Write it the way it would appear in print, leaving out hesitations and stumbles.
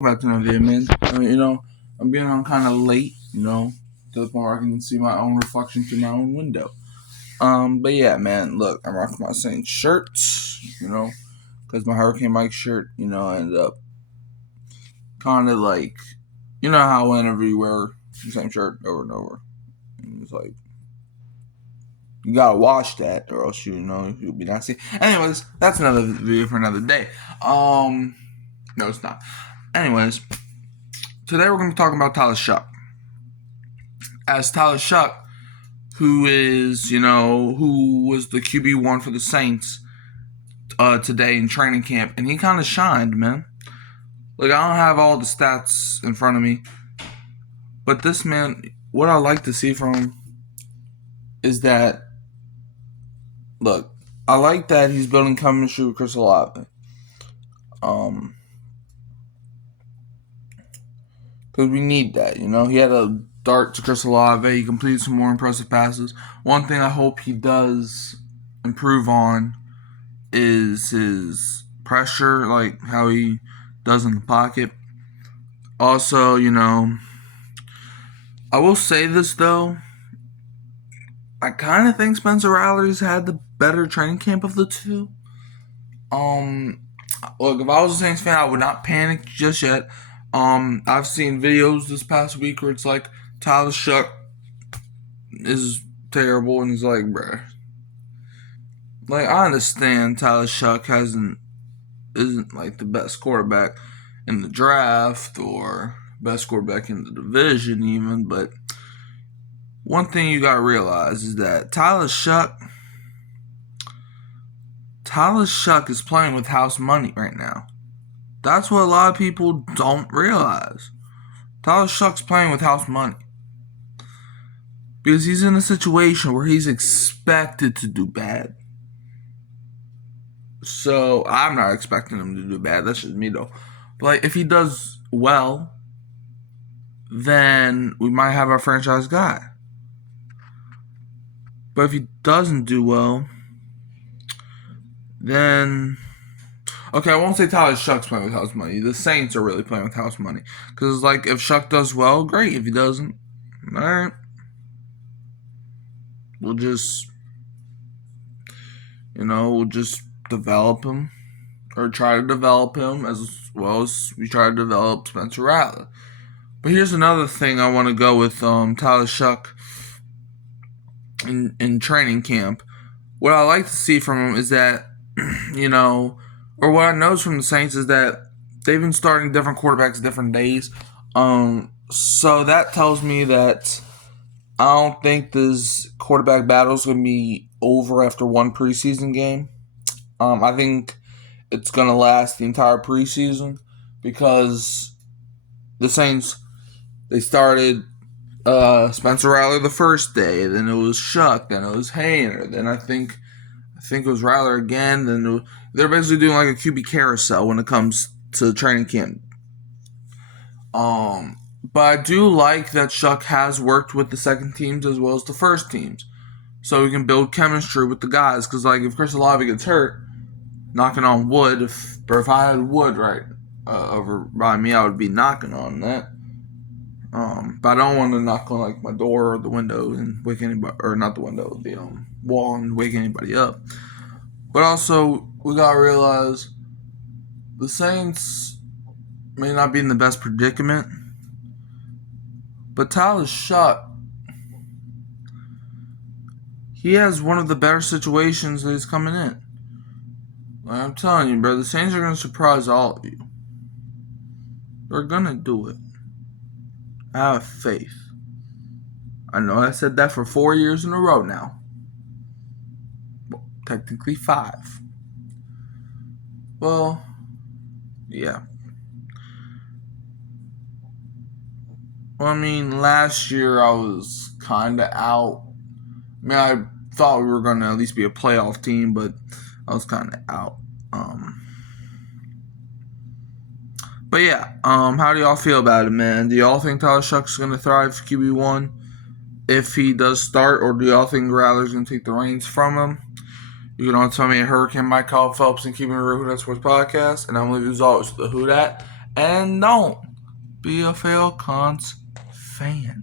Back to another video, man. I'm being on kind of late, to the point where I can see my own reflection through my own window. But yeah, man, look, I'm rocking my Saints shirts, because my Hurricane Mike shirt, ended up kind of like, how whenever you wear the same shirt over and over, and it's like, you gotta wash that, or else you'll be nasty. Anyways, that's another video for another day. No, it's not. Anyways, today we're going to be talking about Tyler Shough. As Tyler Shough, who was the QB1 for the Saints today in training camp, and he kind of shined, man. Like, I don't have all the stats in front of me, but this man, what I like to see from him is that, look, I like that he's building chemistry with Chris Olave. Because we need that, He had a dart to Chris Olave. He completed some more impressive passes. One thing I hope he does improve on is his pressure, like how he does in the pocket. Also, I will say this, though. I kind of think Spencer Rattler's had the better training camp of the two. Look, if I was a Saints fan, I would not panic just yet. I've seen videos this past week where it's like Tyler Shough is terrible, and he's like, bruh. Like, I understand Tyler Shough isn't like the best quarterback in the draft or best quarterback in the division even, but one thing you gotta realize is that Tyler Shough is playing with house money right now. That's what a lot of people don't realize. Tyler Shough's playing with house money. Because he's in a situation where he's expected to do bad. So, I'm not expecting him to do bad. That's just me, though. But, like, if he does well, then we might have our franchise guy. But if he doesn't do well, then... Okay, I won't say Tyler Shough's playing with house money. The Saints are really playing with house money. Because, like, if Shough does well, great. If he doesn't, alright. We'll just develop him. Or try to develop him as well as we try to develop Spencer Rattler. But here's another thing I want to go with Tyler Shough in training camp. What I like to see from him is that, or what I noticed from the Saints is that they've been starting different quarterbacks different days. So that tells me that I don't think this quarterback battle is going to be over after one preseason game. I think it's going to last the entire preseason because the Saints, they started Spencer Rattler the first day, then it was Shough, then it was Haener, then I think it was Rattler again. Then they're basically doing like a QB carousel when it comes to training camp. But I do like that Shough has worked with the second teams as well as the first teams, so we can build chemistry with the guys. Because like if Chris Olave gets hurt, knocking on wood, if I had wood right over by me, I would be knocking on that. But I don't want to knock on like my door or the window and wake anybody, or not the window, the wall and wake anybody up. But also, we gotta realize the Saints may not be in the best predicament, but Tyler Shough, he has one of the better situations that he's coming in. Like I'm telling you, bro, the Saints are gonna surprise all of you. They're gonna do it. I have faith. I know I said that for 4 years in a row now. Well, technically 5. Well, yeah. Well, I mean, last year I was kind of out. I mean, I thought we were going to at least be a playoff team, but I was kind of out. But yeah, how do y'all feel about it, man? Do y'all think Tyler Shough's going to thrive for QB1 if he does start, or do y'all think Rattler's going to take the reins from him? You can all tell me at Hurricane Mike, Kyle Phelps, and Keeping It Real Who Dat Sports Podcast, and I'm leaving as always the Who Dat. And don't be a Falcons fan.